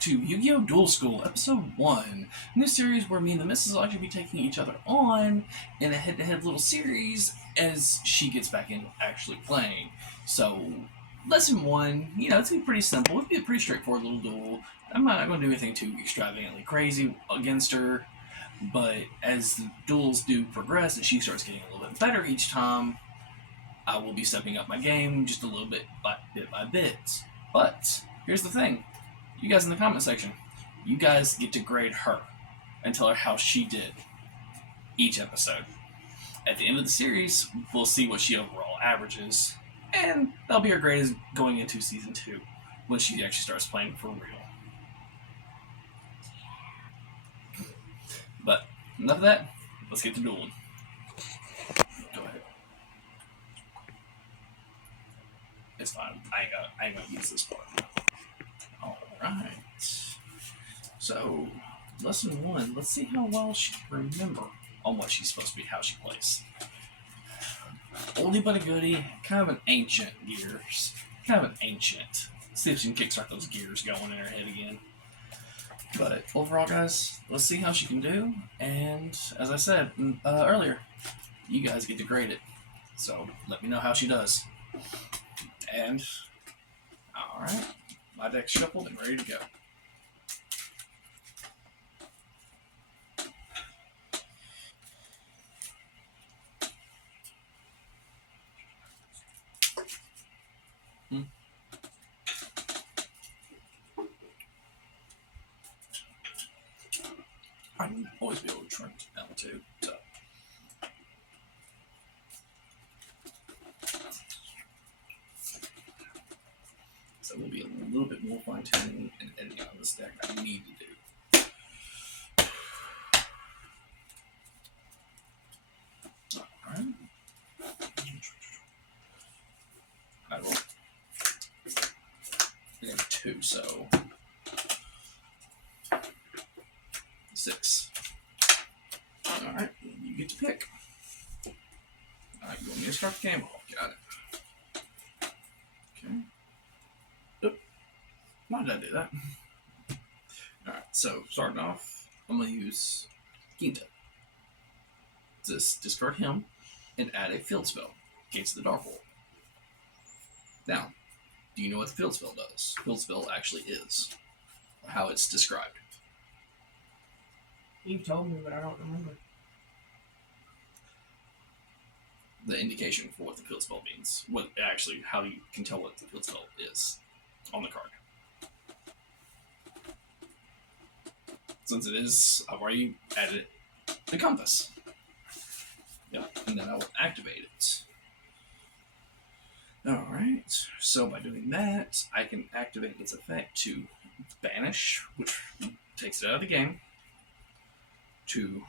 back to Yu-Gi-Oh! Duel Skool, Episode 1. A new series where me and the missus will actually be taking each other on in a head-to-head little series as she gets back into actually playing. So, Lesson 1, it's going to be pretty simple. It'll be a pretty straightforward little duel. I'm not going to do anything too extravagantly crazy against her, but as the duels do progress and she starts getting a little bit better each time, I will be stepping up my game just a little bit by bit. But here's the thing. You guys in the comment section, you guys get to grade her and tell her how she did each episode. At the end of the series, we'll see what she overall averages, and that'll be her grade as going into Season 2 when she actually starts playing for real. But enough of that, let's get to dueling. Go ahead. It's fine. I ain't gonna use this part. Alright. So, lesson 1. Let's see how well she can remember on what she's supposed to be, how she plays. Oldie but a goodie, kind of an ancient gears. See if she can kickstart those gears going in her head again. But overall, guys, let's see how she can do. And as I said earlier, you guys get to grade it. So let me know how she does. And, alright, my deck's shuffled and ready to go. I can always be able to trim it down too. So we'll be a little bit more fine-tuning and editing on this deck. I need to do. Alright. I will. We have 2, so 6. Alright, you get to pick. Alright, you want me to start the game off? Got it. Okay. Oop. Why did I do that? Alright, so starting off, I'm going to use Ginta. Just discard him and add a field spell against the Dark World. Now, do you know what the field spell does? Field spell actually is. How it's described. You've told me, but I don't remember. The indication for what the field spell means. How you can tell what the field spell is on the card. Since it is, I've already added the compass. Yep, and then I will activate it. Alright, so by doing that, I can activate its effect to banish, which takes it out of the game, to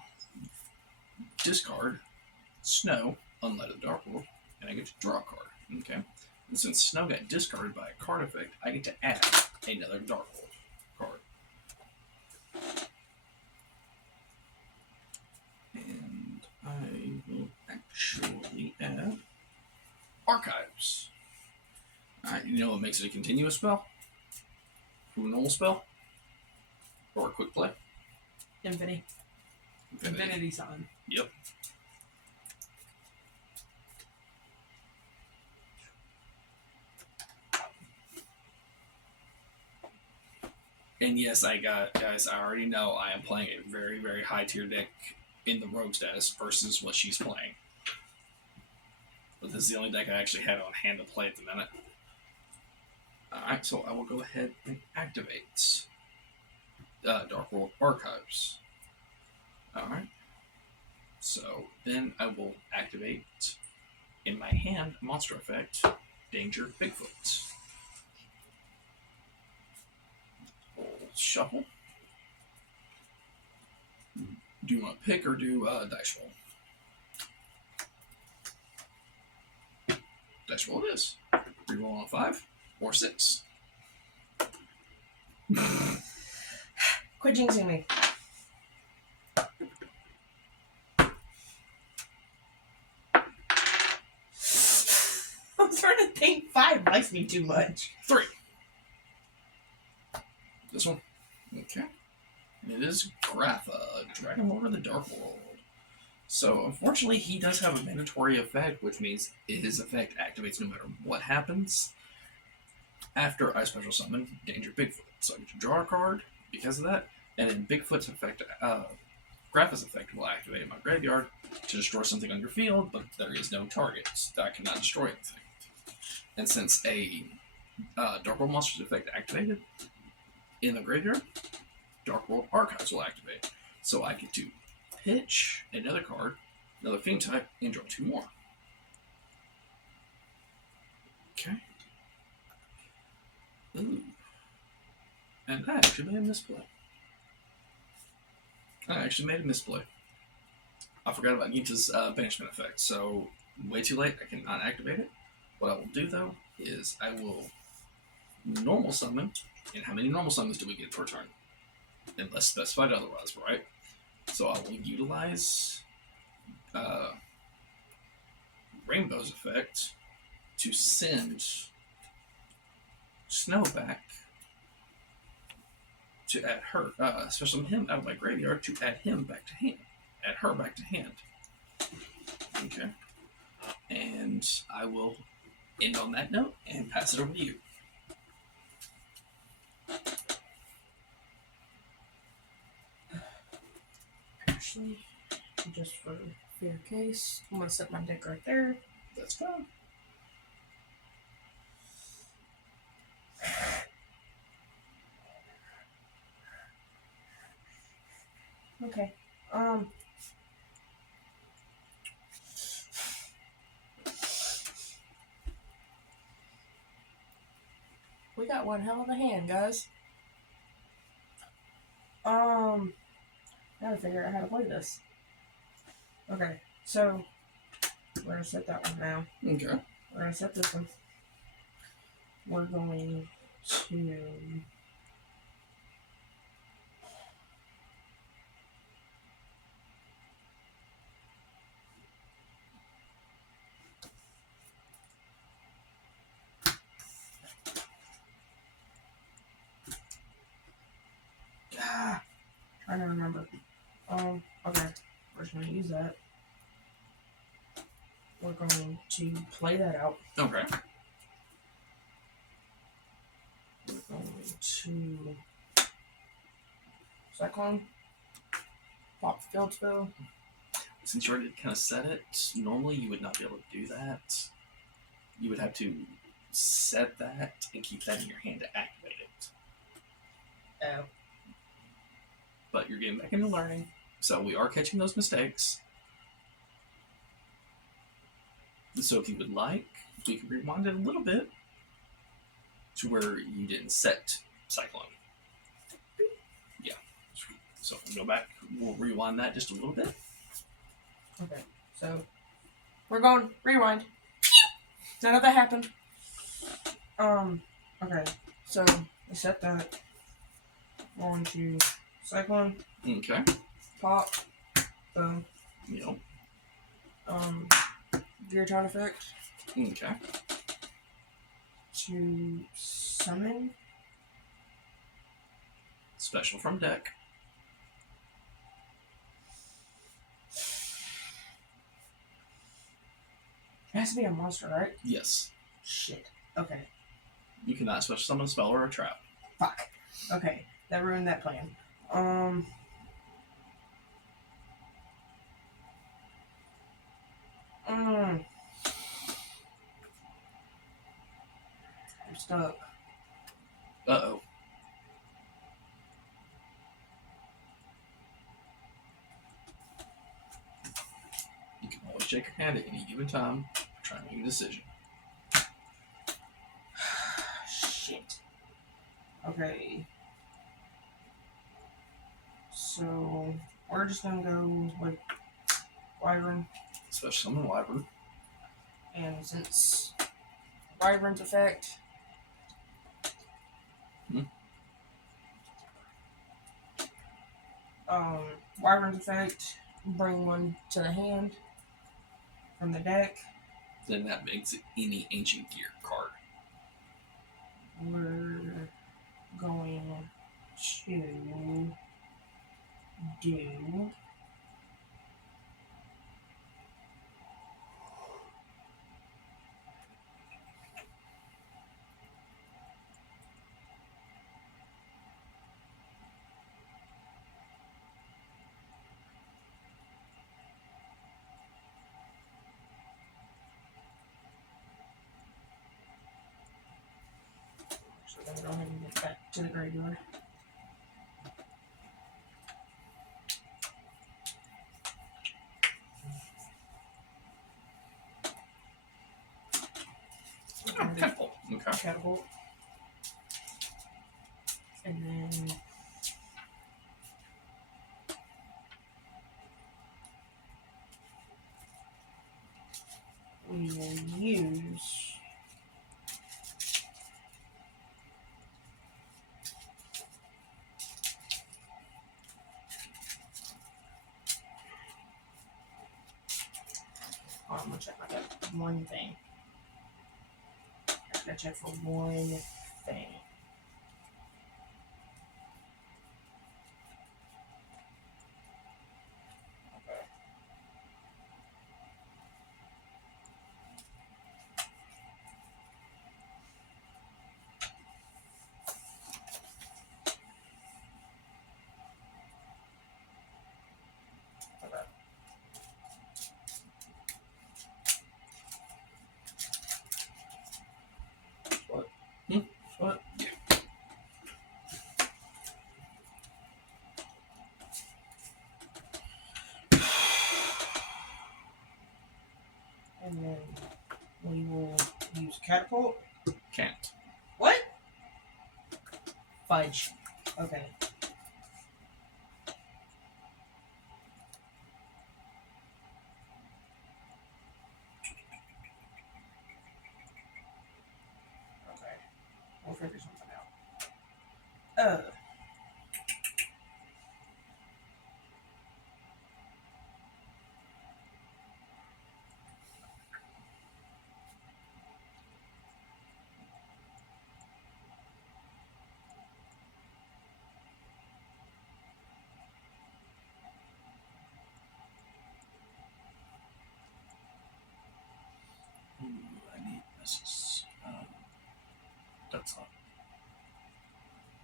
discard Snow, Unlighted Dark World, and I get to draw a card. Okay? And since Snow got discarded by a card effect, I get to add another Dark World card. And I will actually add Archives. Alright, you know what makes it a continuous spell? From a normal spell? Or a quick play? Infinity sign. Yep. And yes, guys, I already know I am playing a very, very high tier deck in the rogue status versus what she's playing. But this is the only deck I actually have on hand to play at the minute. Alright, so I will go ahead and activate Dark World Archives. Alright. So then I will activate in my hand monster effect, Danger Bigfoot. We'll shuffle. Do you want to pick or do dice roll? Dice roll it is. Reroll on 5 or 6. Quit jinxing me. I'm starting to think 5 likes me too much. 3. This one. Okay. And it is Grapha, Dragonlord of the Dark World. So, unfortunately, he does have a mandatory effect, which means his effect activates no matter what happens. After I special summon Danger Bigfoot. So I get to draw a card because of that, and then Bigfoot's effect, Grapha's effect will activate in my graveyard to destroy something on your field, but there is no target, so I cannot destroy anything. And since a Dark World Monster's effect activated in the graveyard, Dark World Archives will activate. So I get to pitch another card, another Fiend type, and draw 2 more. Okay. Ooh. And I actually made a misplay. I forgot about Gita's banishment effect, so way too late. I cannot activate it. What I will do, though, is I will normal summon. And how many normal summons do we get per turn? Unless specified otherwise, right? So I will utilize Rainbow's effect to send Snow back to add her, special him out of my graveyard to add him back to hand. Add her back to hand. Okay. And I will end on that note and pass it over to you. Actually, just for fair case, I'm gonna set my deck right there. That's fine. Okay. We got one hell of a hand, guys. Gotta figure out how to play this. Okay, so we're gonna set that one now. Okay. We're gonna set this one. We're going to trying to remember. Okay. We're just gonna use that. We're going to play that out. Okay. We're going to Cyclone. Pop field spell. Since you already kind of set it, normally you would not be able to do that. You would have to set that and keep that in your hand to activate it. Oh. But you're getting back into learning, so we are catching those mistakes. So if you would like, we can rewind it a little bit to where you didn't set Cyclone. Yeah. So we'll go back, we'll rewind that just a little bit. Okay, so we're going rewind. None of that happened. Okay, so we set that. Going to Cyclone. Okay. Pop. Boom. Yep. Guillotine effect. Okay. To summon. Special from deck. It has to be a monster, right? Yes. Shit. Okay. You cannot special summon a spell or a trap. Fuck. Okay, that ruined that plan. I'm stuck. Uh-oh. You can always shake your hand at any given time to try and make a decision. Shit. Okay. So, we're just gonna go with Wyvern. Special summon Wyvern. And since Wyvern's effect. Wyvern's effect, bring one to the hand from the deck. Then that makes it any Ancient Gear card. We're going to do so then go ahead and get back to the graveyard. Catapult. Okay. Catapult. And then we will use I'm gonna check one thing. I gotta check for one thing. What? What? Yeah. And then we will use catapult. Can't. What? Fudge. Okay. Okay. We'll figure something out. Ooh, I need this. That's not.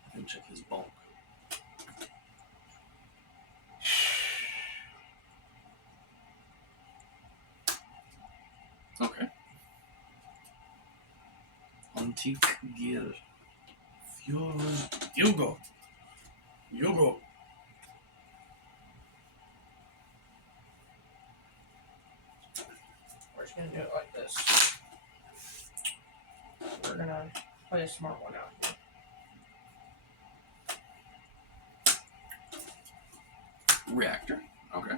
I can check his bulk. Okay. Antique gear. Fuse. Yugioh. Yugioh. We're just gonna do it like this. We're gonna play a smart one out here. Reactor. Okay.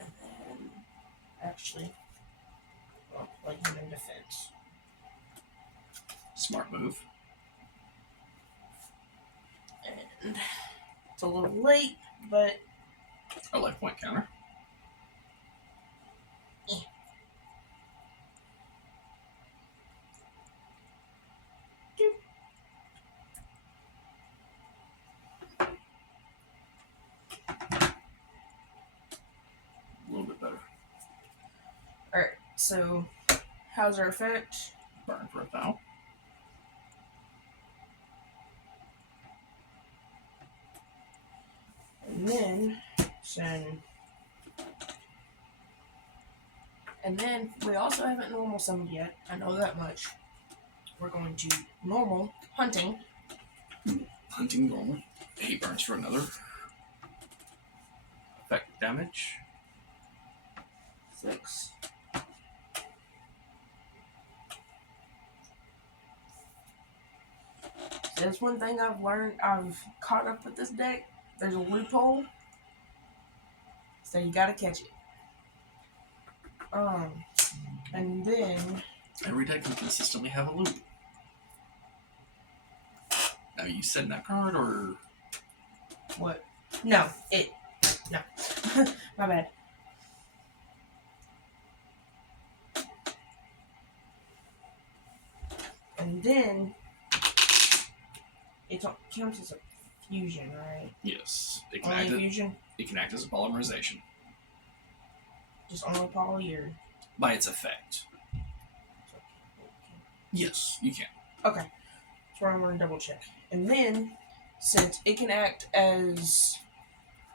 And then, actually, I'll play him in defense. Smart move. And it's a little late, but A life point counter. A little bit better. alright, so how's our effect? Burn for a thou. And then send. And then we also haven't normal summoned yet. I know that much. We're going to normal hunting. Hunting normal. He burns for another. Effect damage. 6. That's one thing I've learned. I've caught up with this deck. There's a loophole. So you gotta catch it. And then Every deck can consistently have a loop. Now, you setting that card, or what? No. My bad. And then it counts as a fusion, right? Yes. Only fusion? It can act as a polymerization. Just only poly or? By its effect. Yes, you can. Okay. That's where I'm going to double check. And then, since it can act as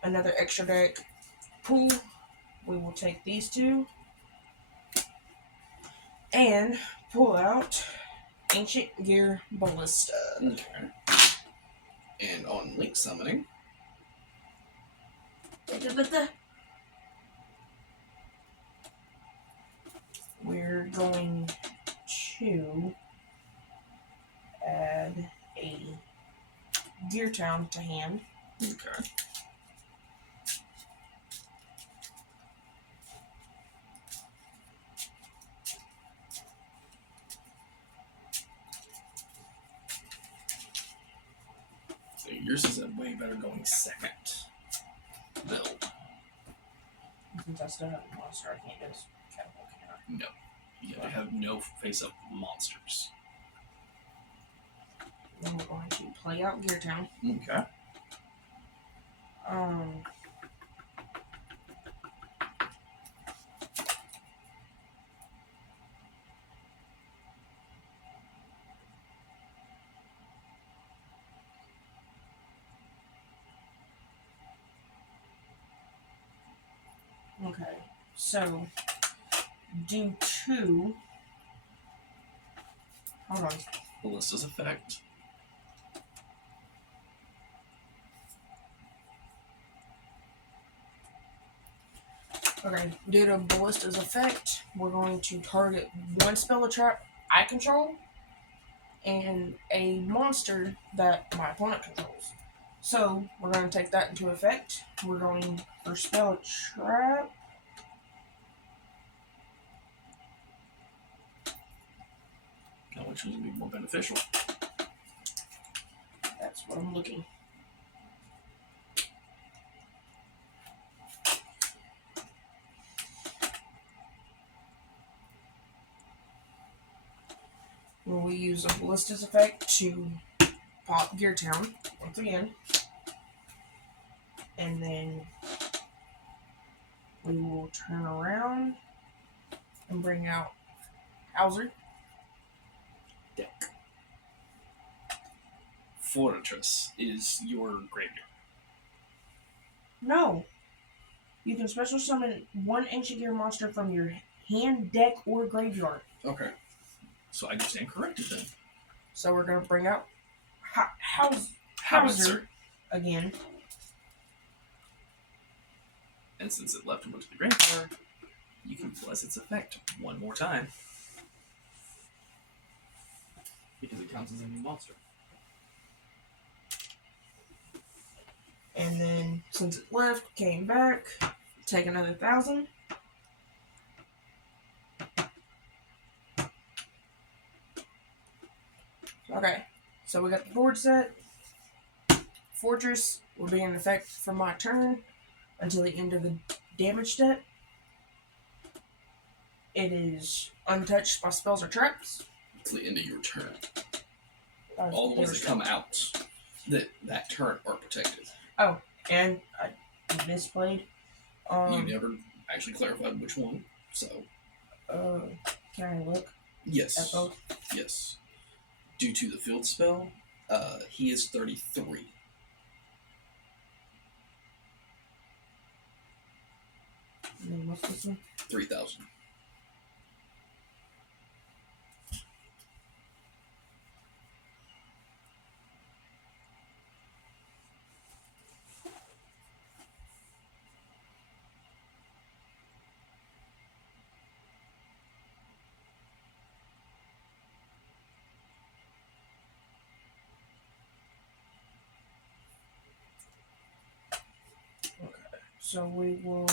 another extra deck pool, we will take these two and pull out Ancient Gear Ballista. Okay. And on Link Summoning, we're going to add a Gear Town to hand. Okay. So yours is a way better going second build. Since I still have a monster, I can't just catapult, can I? No. You have to have no face-up monsters. Then we're going to play out Gear Town. Okay. Okay, so due to hold on. Ballista's effect. Okay, due to Ballista's effect, we're going to target one spell or trap I control and a monster that my opponent controls. So we're going to take that into effect. We're going for spell trap. Now, which one would be more beneficial? That's what I'm looking. We use a Ballista's effect to pop Gear Town once again. And then we will turn around and bring out Hauser. Deck. Fortress is your graveyard. No. You can special summon one Ancient Gear monster from your hand, deck, or graveyard. Okay. So I just stand corrected then. So we're going to bring out Hauser again. And since it left and went to the graveyard, you can bless its effect one more time. Because it counts as a new monster. And then, since it left, came back, take another 1,000. Okay, so we got the board set. Fortress will be in effect for my turn until the end of the damage step. It is untouched by spells or traps. It's the end of your turn. All the ones that come out that turn are protected. Oh, and I misplayed. You never actually clarified which one, so. Can I look? Yes. At both? Yes. Due to the field spell, he is 33. And then what's this one? 3,000. So we will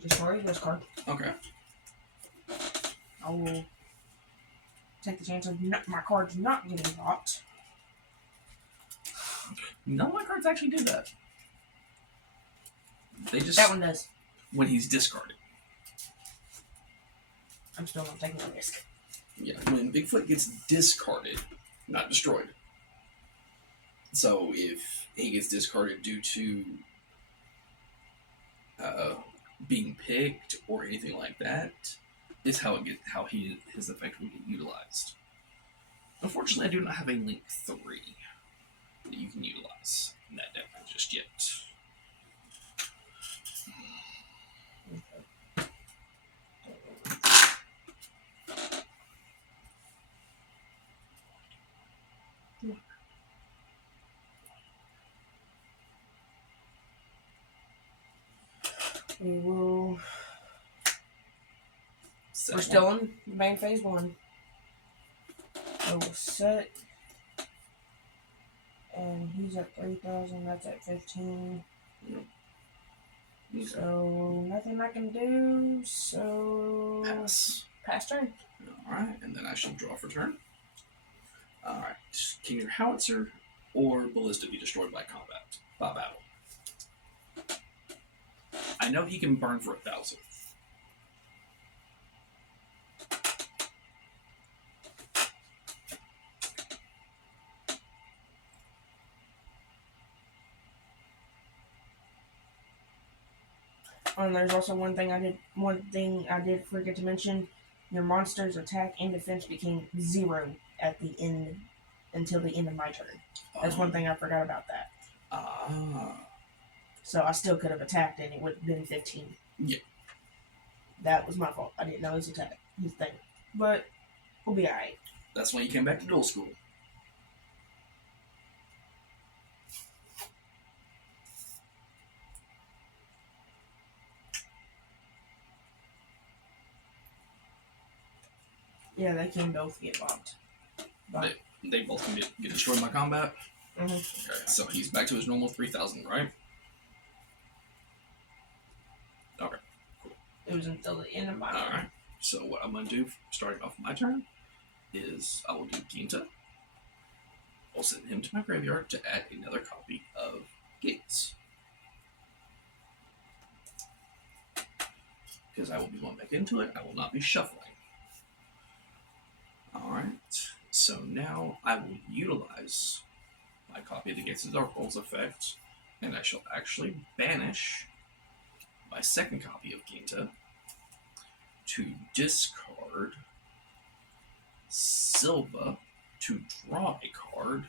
destroy this card. Okay. I will take the chance of my cards not getting dropped. None of my cards actually do that. They just... That one does. When he's discarded. I'm still not taking a risk. Yeah, when Bigfoot gets discarded, not destroyed. So if he gets discarded due to uh, being picked or anything like that, is how his effect will get utilized. Unfortunately, I do not have a Link 3 that you can utilize in that deck just yet. We will. Set We're still in main phase 1. So we'll set. And he's at 3,000, that's at 15. Yep. So nothing I can do, so pass turn. Alright, and then I shall draw for turn. Alright. Can your howitzer or ballista be destroyed by battle? I know he can burn for 1,000. And there's also one thing I did forget to mention. Your monster's attack and defense became 0 at the end until the end of my turn. That's one thing I forgot about that. So I still could have attacked and it would have been 15. Yeah. That was my fault. I didn't know his thing. But we'll be alright. That's why you came back to Duel Skool. Yeah, they can both get bombed. They both can get destroyed by combat? Mm-hmm. Okay, so he's back to his normal 3,000, right? Okay, cool. It was until the end of my turn. Alright, so what I'm going to do, starting off my turn, is I will do Ginta. I'll send him to my graveyard to add another copy of Gates. Because I will be going back into it, I will not be shuffling. Alright, so now I will utilize my copy of the Gates of Darkhold's effect, and I shall actually banish my second copy of Ginta to discard Silva to draw a card,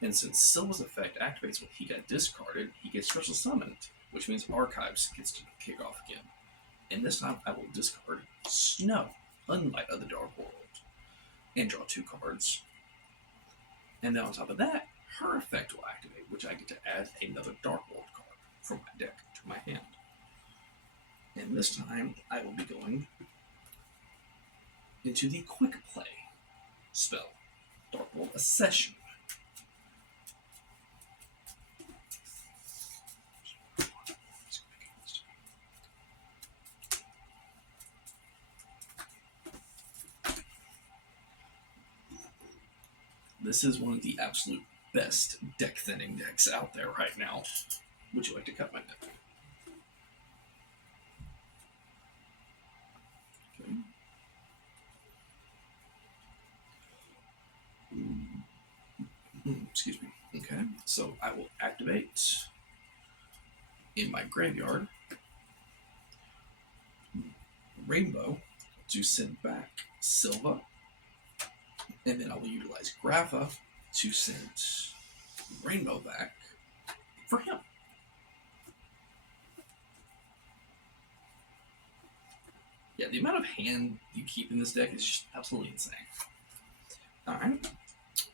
and since Silva's effect activates when he got discarded, he gets special summoned, which means Archives gets to kick off again. And this time I will discard Snow, Unlight of the Dark World, and draw 2 cards. And then on top of that, her effect will activate, which I get to add another Dark World card from my deck to my hand. And this time I will be going into the Quick Play spell, Dark World Accession. This is one of the absolute best deck thinning decks out there right now. Would you like to cut my deck? Okay. Excuse me. Okay, so I will activate in my graveyard Rainbow to send back Silva, and then I will utilize Grapha to send Rainbow back for him. Yeah, the amount of hand you keep in this deck is just absolutely insane. Alright.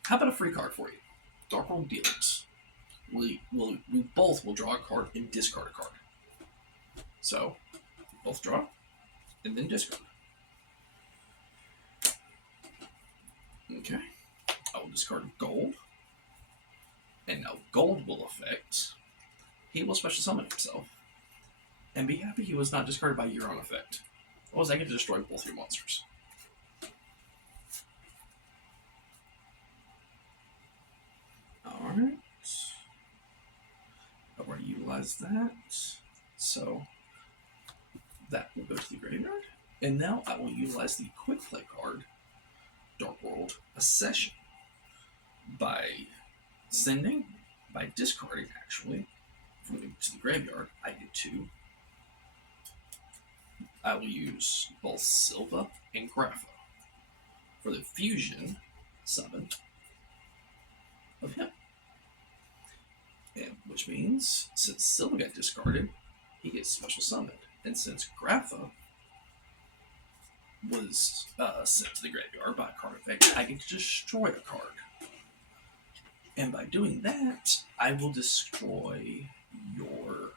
How about a free card for you? Dark World Dealings. We both will draw a card and discard a card. So, both draw and then discard. Okay. I will discard gold. And now gold will affect. He will special summon himself. And be happy he was not discarded by your own effect. Otherwise, I get to destroy both your monsters. Alright. I've already utilized that. So, that will go to the graveyard. And now I will utilize the Quick Play card, Dark World Accession. by sending, by discarding actually, to the graveyard, I get two. I will use both Silva and Grapha for the fusion summon of him. And which means, since Silva got discarded, he gets special summoned. And since Grapha was sent to the graveyard by a card effect, I get to destroy a card. And by doing that, I will destroy your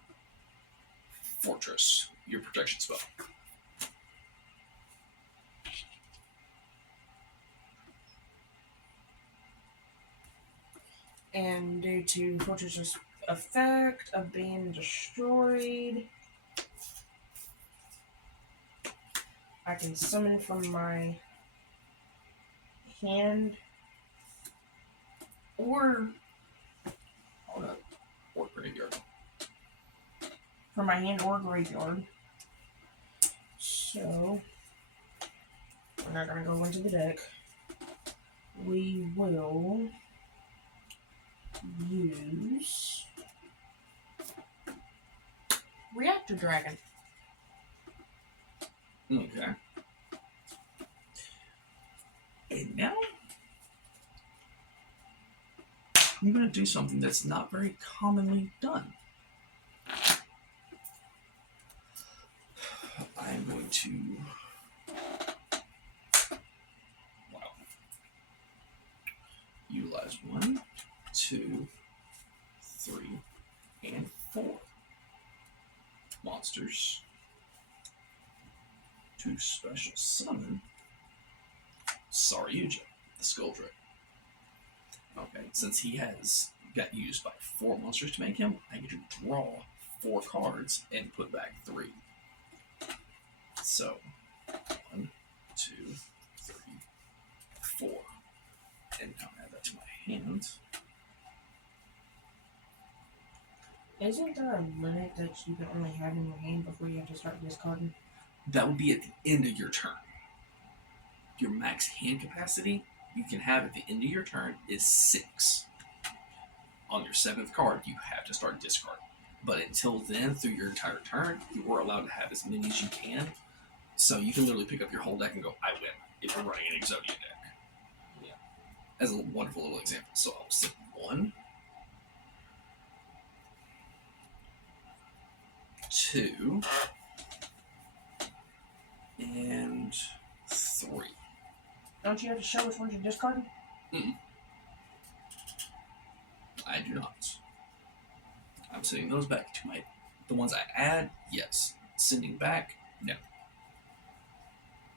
fortress, your protection spell. And due to fortress's effect of being destroyed, I can summon from my hand or graveyard. From my hand or graveyard. So we're not gonna go into the deck. We will use Reactor Dragon. Okay. And now I'm going to do something that's not very commonly done. I'm going to utilize 1, 2, 3, and 4 monsters to special summon yugioh, the Skull Drake. Okay, since he has got used by 4 monsters to make him, I get to draw 4 cards and put back 3. So, 1, 2, 3, 4. And now add that to my hand. Isn't there a limit that you can only have in your hand before you have to start discarding? That would be at the end of your turn. Your max hand capacity you can have at the end of your turn is 6. On your 7th card, you have to start discarding. But until then, through your entire turn, you are allowed to have as many as you can. So you can literally pick up your whole deck and go, I win, if you're running an Exodia deck. Yeah. As a wonderful little example. So I'll set 1, 2, and 3. Don't you have to show which ones you're discarding? I do not. I'm sending those back to the ones I add, yes. Sending back, no.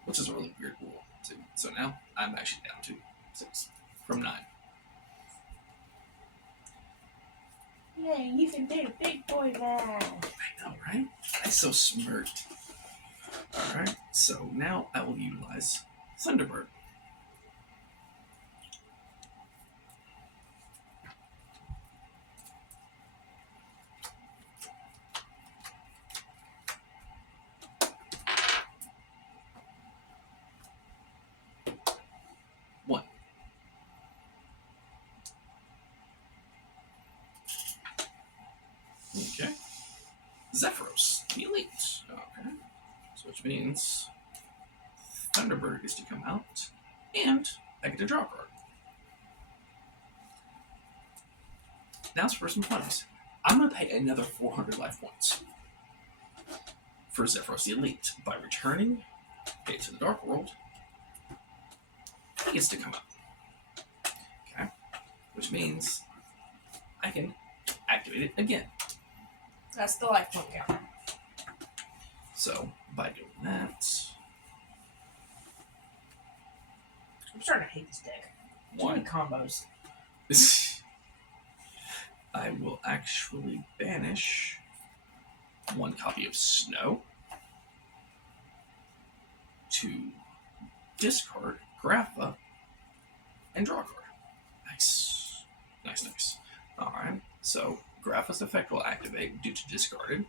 Which is a really weird rule, too. So now I'm actually down to 6 from 9. Yeah, you can do big boy now. I know, right? I'm so smirked. Alright, so now I will utilize Thunderbird. Okay. Zephyros, the Elite. Okay. So which means Thunderbird gets to come out, and I get to draw a card. Now it's for some funnies. I'm going to pay another 400 life points for Zephyros, the Elite. By returning it to the Dark World, he gets to come out. Okay. Which means I can activate it again. That's the life point count. So, by doing that... I'm starting to hate this deck. Too many combos. I will actually banish 1 copy of Snow to discard Grapha and draw a card. Nice. Nice, nice. Alright, so Grapha's effect will activate due to discarded.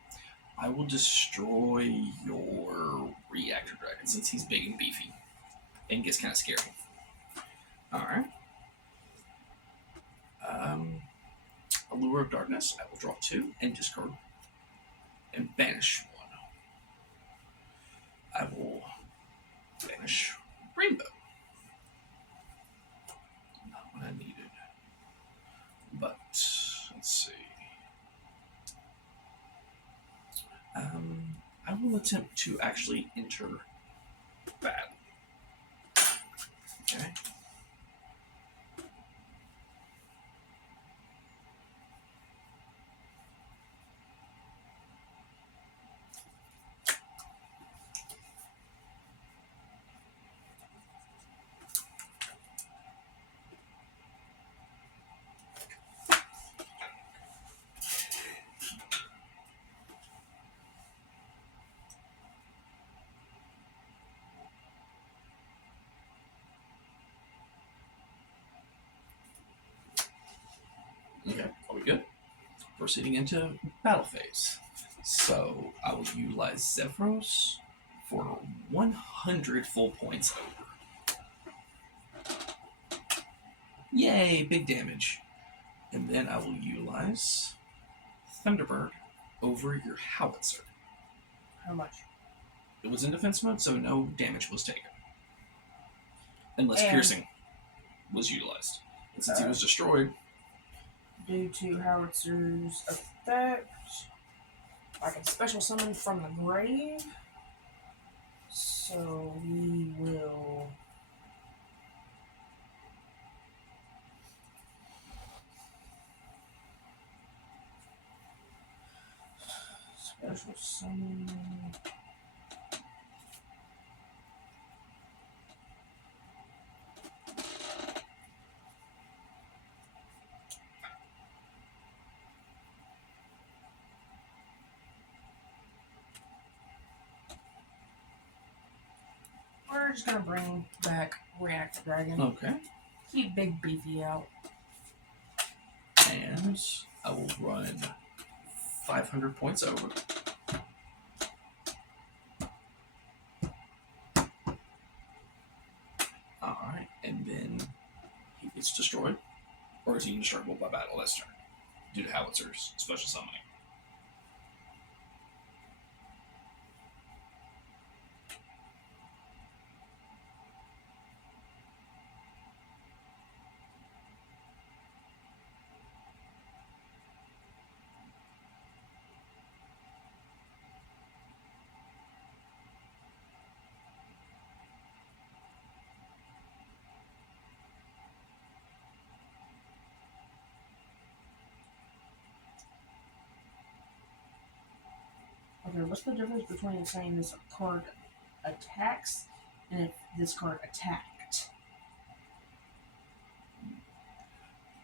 I will destroy your Reactor Dragon since he's big and beefy and gets kind of scary. Alright. Allure of Darkness. I will draw 2 and discard and banish 1. I will banish Rainbow. Not what I needed. But, let's see. I will attempt to actually enter battle. Okay. Okay, are we good? Proceeding into battle phase. So I will utilize Zephyros for 100 full points over. Yay, big damage. And then I will utilize Thunderbird over your Howitzer. How much? It was in defense mode, so no damage was taken. Unless Piercing was utilized. And since he was destroyed... Due to Howitzer's effect, I can special summon from the grave. So we will... Special summon... We're just gonna bring back Reactor Dragon. Okay. Keep Big Beefy out. And I will run 500 points over. Alright, and then he gets destroyed. Or is he indestructible by battle this turn? Due to Howitzer's special summoning. Okay, what's the difference between saying this card attacks and if this card attacked?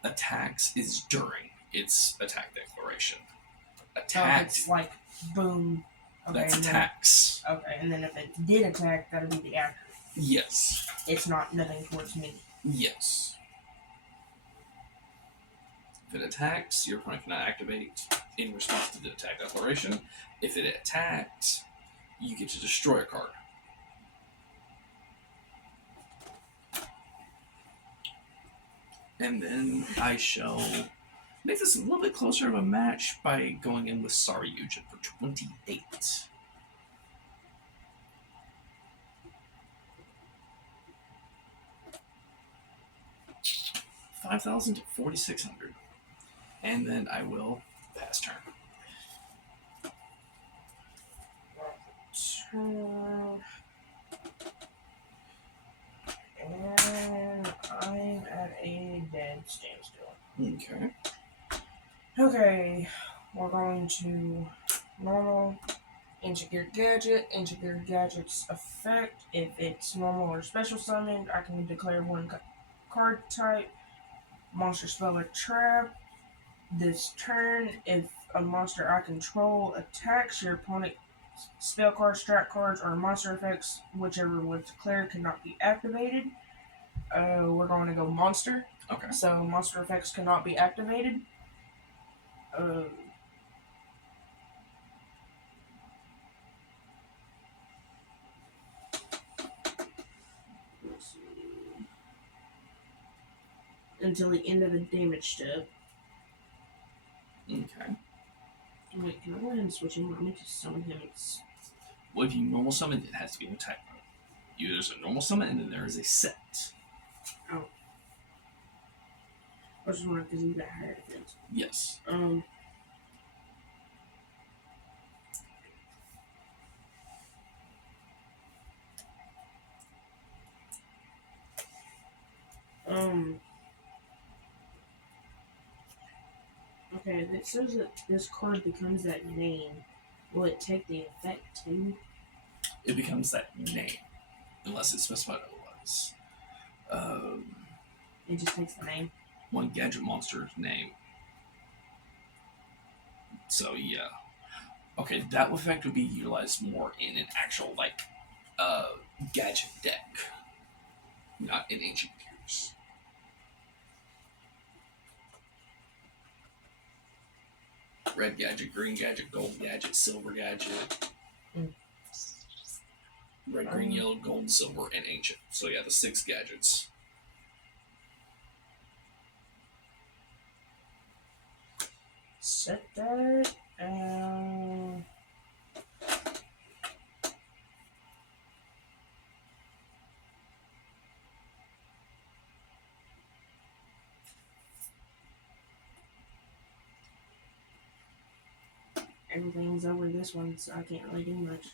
Attacks is during its attack declaration. Attack. It's like boom. Okay, that's attacks. Okay, and then if it did attack, that'd be the after. Yes. It's not nothing towards me. Yes. If it attacks, your opponent cannot activate in response to the attack declaration. If it attacked, you get to destroy a card. And then I shall make this a little bit closer of a match by going in with Sorry Yugioh for 28. $5,000 to 4,600. And then I will pass turn. And I'm at a dead standstill. Okay. Okay, we're going to normal, Engineer Gadget's effect. If it's normal or special summoned, I can declare one card type. Monster spell or trap. This turn, if a monster I control attacks, your opponent spell cards, strat cards, or monster effects, whichever was declared, cannot be activated. We're going to go monster. Okay. So monster effects cannot be activated. until the end of the damage step. Okay. Wait, can I go ahead and switch him? Let me just summon him. Well, if you normal summon, it has to be an attack mode. There's a normal summon, and then there is a set. Oh. I was just wondering because he's got higher defense. Yes. Okay, it says that this card becomes that name. Will it take the effect too? It becomes that name, unless it's specified otherwise. It just takes the name. One gadget monster's name. So yeah. Okay, that effect would be utilized more in an actual gadget deck, not in ancient tiers. Red gadget, green gadget, gold gadget, silver gadget. Red, green, yellow, gold, silver, and ancient. So yeah, the 6 gadgets. Set that. Everything's over this one, so I can't really do much.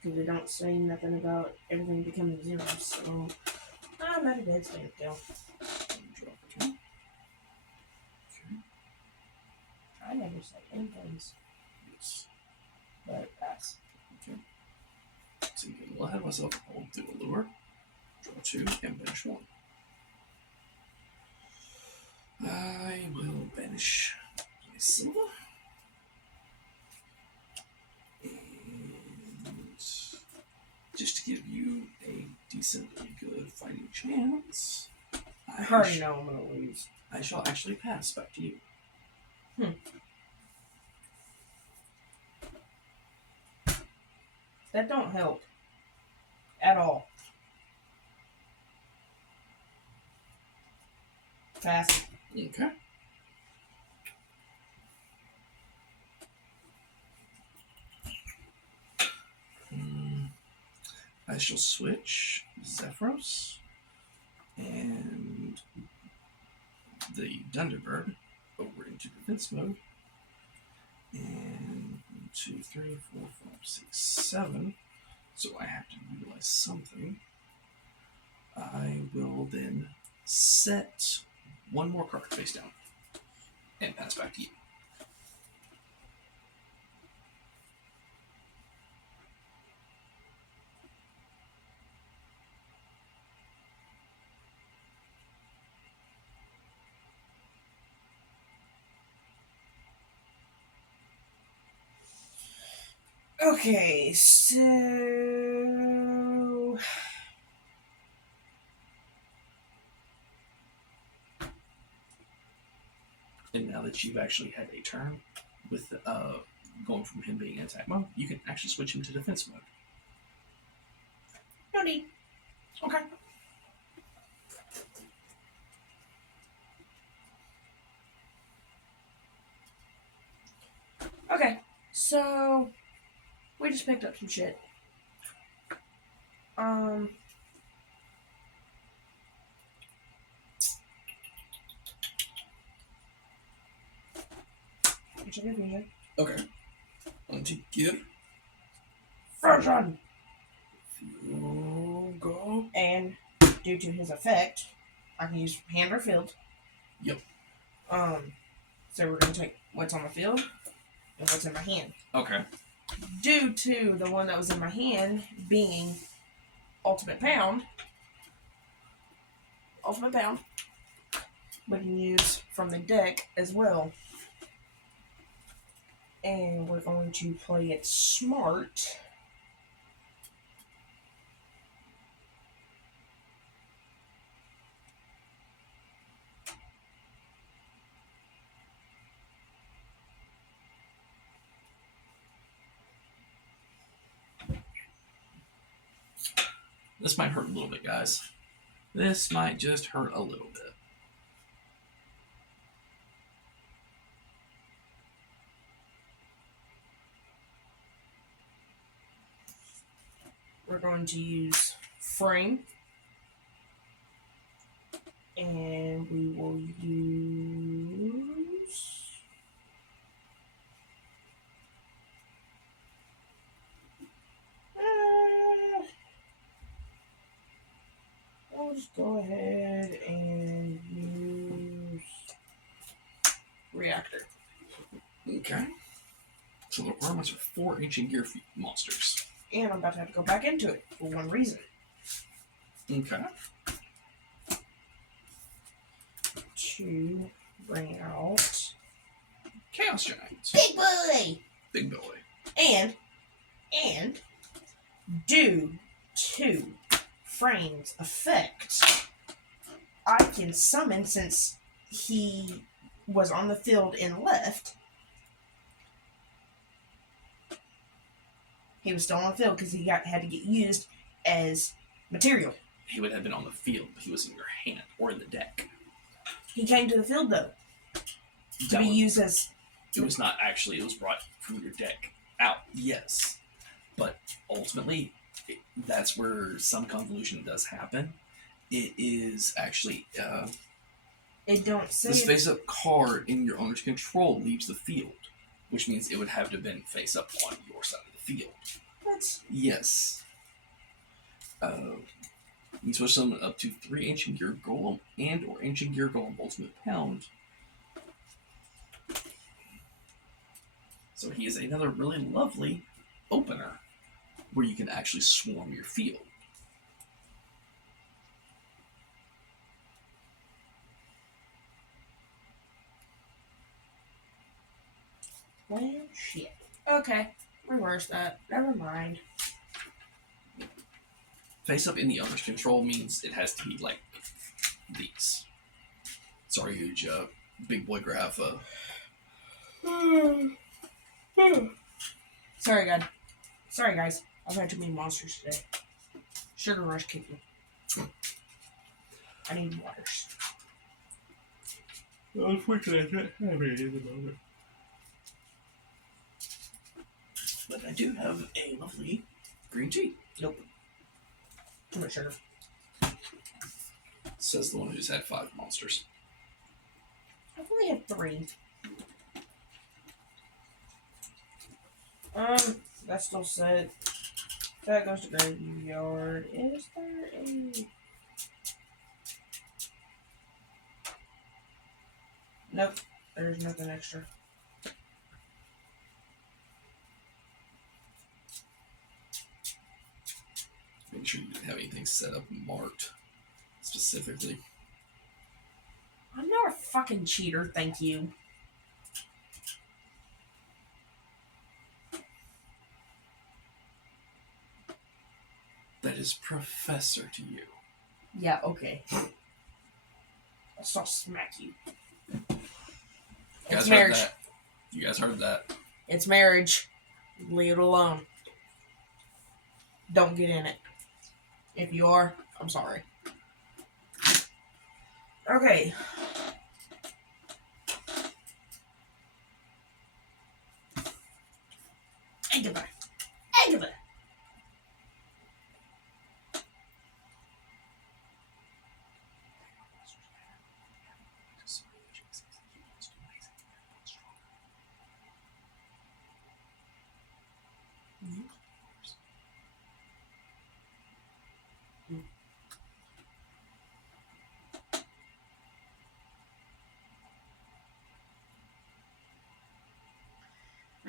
Because they don't say nothing about everything becoming 0, so I'm at a dead standstill. Drop it down. Okay. I never say anything, Yes. but pass. Okay. So you get a little ahead of myself. I'll do a lure. Draw 2 and banish 1. I will banish my silver. And just to give you a decently good fighting chance, I already know I'm going to lose. I shall actually pass back to you. That don't help. At all. Pass. Okay. I shall switch Zephyros and the Dunderbird over into defense mode. And 1, 2, 3, 4, 5, 6, 7. So I have to utilize something. I will then set one more card face down and pass back to you. Okay, so And now that you've actually had a turn with going from him being in attack mode, you can actually switch him to defense mode. no need. Okay. Okay, so we just picked up some shit. Which I give you. Okay. On to gear. Frozen! Go. And due to his effect, I can use hand or field. Yep. So we're gonna take what's on the field and what's in my hand. Okay. Due to the one that was in my hand being Ultimate Pound, we can use from the deck as well. And we're going to play it smart. This might hurt a little bit, guys. This might just hurt a little bit. We're going to use frame. And we will use... I'll just go ahead and use reactor. Okay. So the requirements are 4 ancient gear monsters. And I'm about to have to go back into it for one reason. Okay. To bring out Chaos Giants. Big Boy! Big Boy. And due to Frame's effect, I can summon, since he was on the field and left. He was still on the field because he had to get used as material. He would have been on the field, but he was in your hand or in the deck. He came to the field, though, to be used as... It was not actually, it was brought from your deck out, yes. But ultimately, that's where some convolution does happen. It is actually... it don't say... This face-up card in your owner's control leaves the field, which means it would have to have been face-up on your side of the field. What? Yes. You can switch summon up to 3 Ancient Gear Golem and or Ancient Gear Golem Ultimate Pound. So he is another really lovely opener where you can actually swarm your field. Well, shit. Okay, reverse that. Never mind. Face up in the owner's control means it has to be like these. Sorry, huge big boy graph. Sorry, guys. I've had too many monsters today. Sugar rush kicked me. I need waters. Well, unfortunately, I don't have any at the moment. But I do have a lovely green tea. Nope. Too much sugar. Says the one who just had 5 monsters. I've only had 3. That's still set. That goes to graveyard. Is there a... Nope. There's nothing extra. Make sure you didn't have anything set up marked specifically. I'm not a fucking cheater, thank you. That is professor to you. Yeah, okay. I'll smack you. It's marriage. Heard that. You guys heard that. It's marriage. Leave it alone. Don't get in it. If you are, I'm sorry. Okay. Hey, goodbye. Hey, goodbye.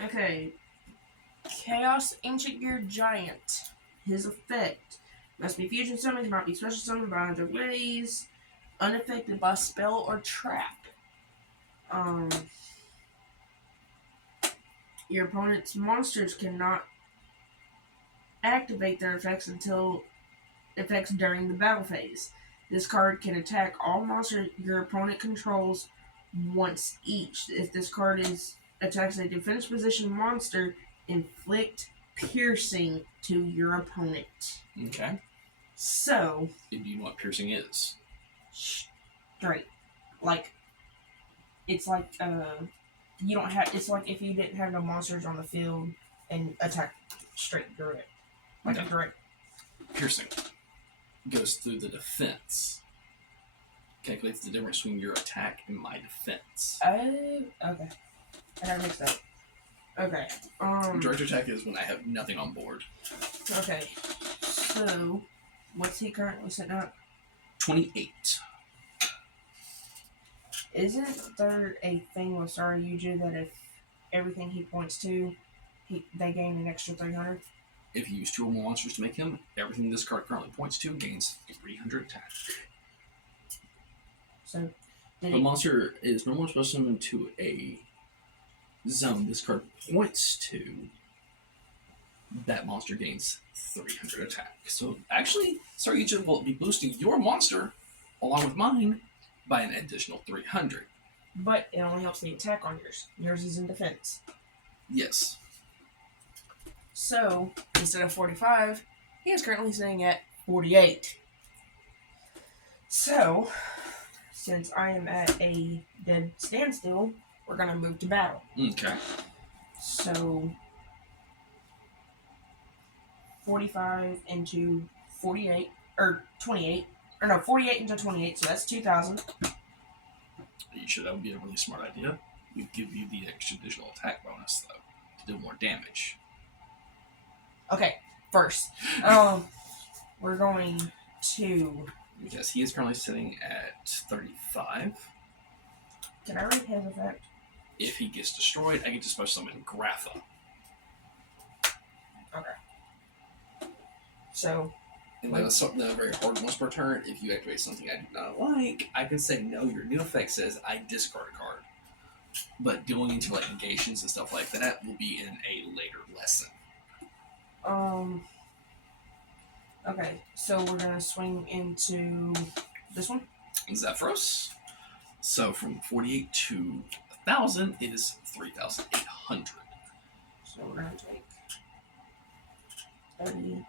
Okay. Chaos Ancient Gear Giant. His effect must be fusion summoned, cannot be special summoned by other ways, unaffected by spell or trap. Your opponent's monsters cannot activate their effects until effects during the battle phase. This card can attack all monsters your opponent controls once each. If this card attacks a defense position monster, inflict piercing to your opponent. Okay. So, And do you know what piercing is? straight. Like, it's like, you don't have, it's like if you didn't have no monsters on the field and attack straight direct. Like No. a direct. Piercing goes through the defense. Calculates the difference between your attack and my defense. Okay. I gotta mix that. Okay. Direct attack is when I have nothing on board. Okay. So, what's he currently sitting at? 28. Isn't there a thing with Sorry Yuju that if everything he points to, they gain an extra 300? If you use 2 or more monsters to make him, everything this card currently points to gains 300 attack. So, the monster is normally supposed to move to a zone this card points to. That monster gains 300 attack. So actually, Sorry Yuju will be boosting your monster along with mine by an additional 300. But it only helps the attack on yours. Yours is in defense. Yes. So, instead of 45, he is currently sitting at 48. So, since I am at a dead standstill, we're going to move to battle. Okay. So, 45 into 48, or 28, or no, 48 into 28, so that's 2,000. Are you sure that would be a really smart idea? We'd give you the extra additional attack bonus, though, to do more damage. Okay, first, we're going to... Because he is currently sitting at 35. Can I read his effect? If he gets destroyed, I get to special summon Gratha. Okay. So... And then a very hard once per turn, if you activate something I do not like, I can say, no, your new effect says I discard a card. But going into like negations and stuff like that will be in a later lesson. Okay, so we're gonna swing into this one? Zephyros. So from 48 to 1,000 is 3,800. So we're gonna take 30.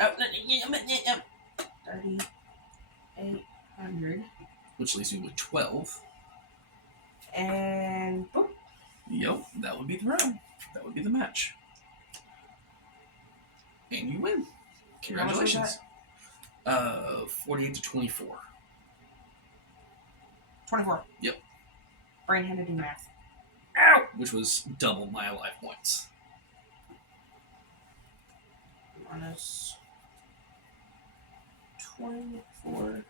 Oh, 3,800. Which leaves me with 12. And boom. Yep, that would be the round. That would be the match. And you win. Congratulations. 48 to 24. 24. Yep. Brain had to do math. Ow! Which was double my life points. Minus 2,400.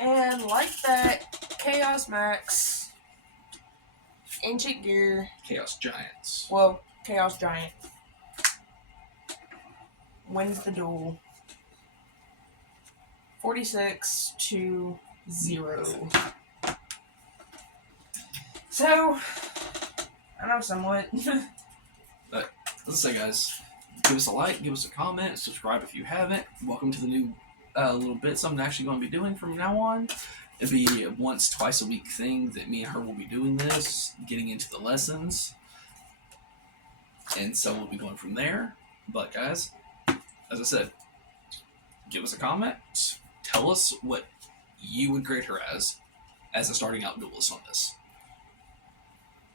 And like that, Chaos Max, Ancient Gear, Chaos Giants. well, Chaos Giant wins the duel. 46 to 0. So, I know somewhat. Let's say, guys, give us a like, give us a comment, subscribe if you haven't. Welcome to the new little bits I'm actually going to be doing from now on. It'll be a once, twice a week thing that me and her will be doing this, getting into the lessons. And so we'll be going from there. But, guys, as I said, give us a comment. Tell us what you would grade her as a starting out duelist on this.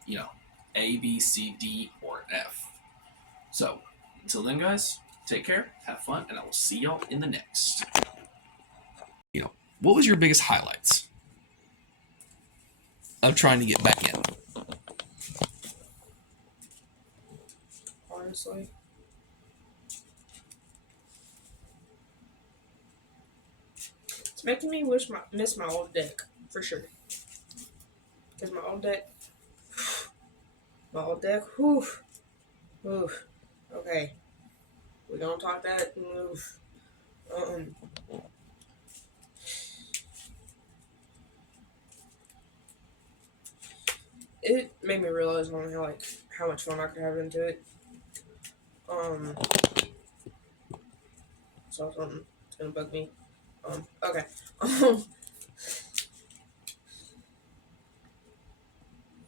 You know, A, B, C, D, or F. So, until then, guys, take care, have fun, and I will see y'all in the next. You know, what was your biggest highlights of trying to get back in? Honestly, it's making me miss my old deck, for sure. Because my old deck, whew. Okay. We're gonna talk that, oof. It made me realize on how much fun I could have into it. So something it's gonna bug me. Okay.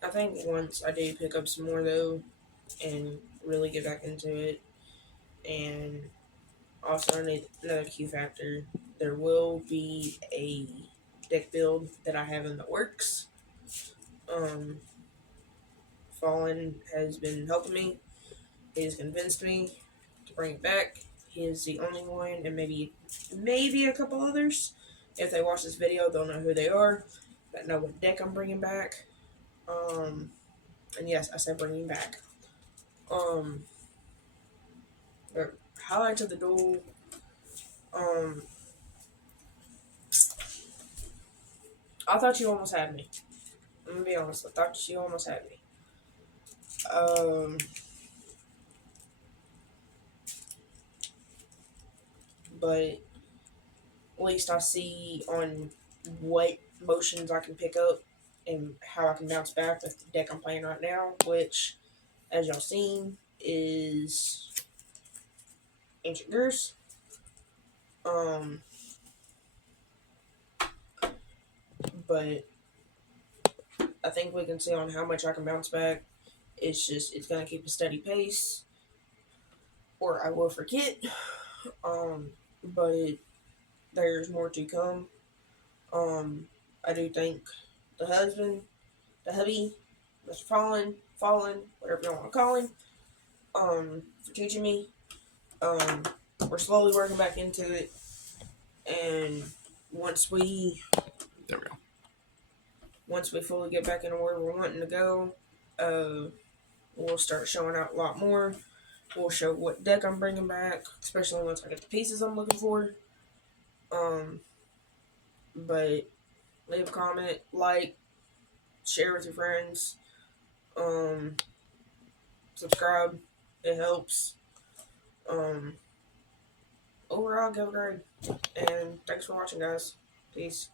I think once I do pick up some more though, and really get back into it, and Also, another key factor, there will be a deck build that I have in the works. Um, Fallen has been helping me. He has convinced me to bring it back. He is the only one, and maybe a couple others. If they watch this video, they'll know who they are. That know what deck I'm bringing back. And yes, I said bringing back. The highlights of the duel. I thought you almost had me. I'm gonna be honest. I thought you almost had me. But at least I see on what motions I can pick up and how I can bounce back with the deck I'm playing right now, which, as y'all seen, is Ancient Gears. But I think we can see on how much I can bounce back. It's gonna keep a steady pace, or I will forget. But there's more to come. I do thank the husband, the hubby, Mr. Fallen, whatever you want to call him, for teaching me. Um, we're slowly working back into it, and once we There we go. once we fully get back into where we're wanting to go, we'll start showing out a lot more. We'll show what deck I'm bringing back, especially once I get the pieces I'm looking for. But leave a comment, like, share with your friends, subscribe. It helps. Overall, give a grade. And thanks for watching, guys. Peace.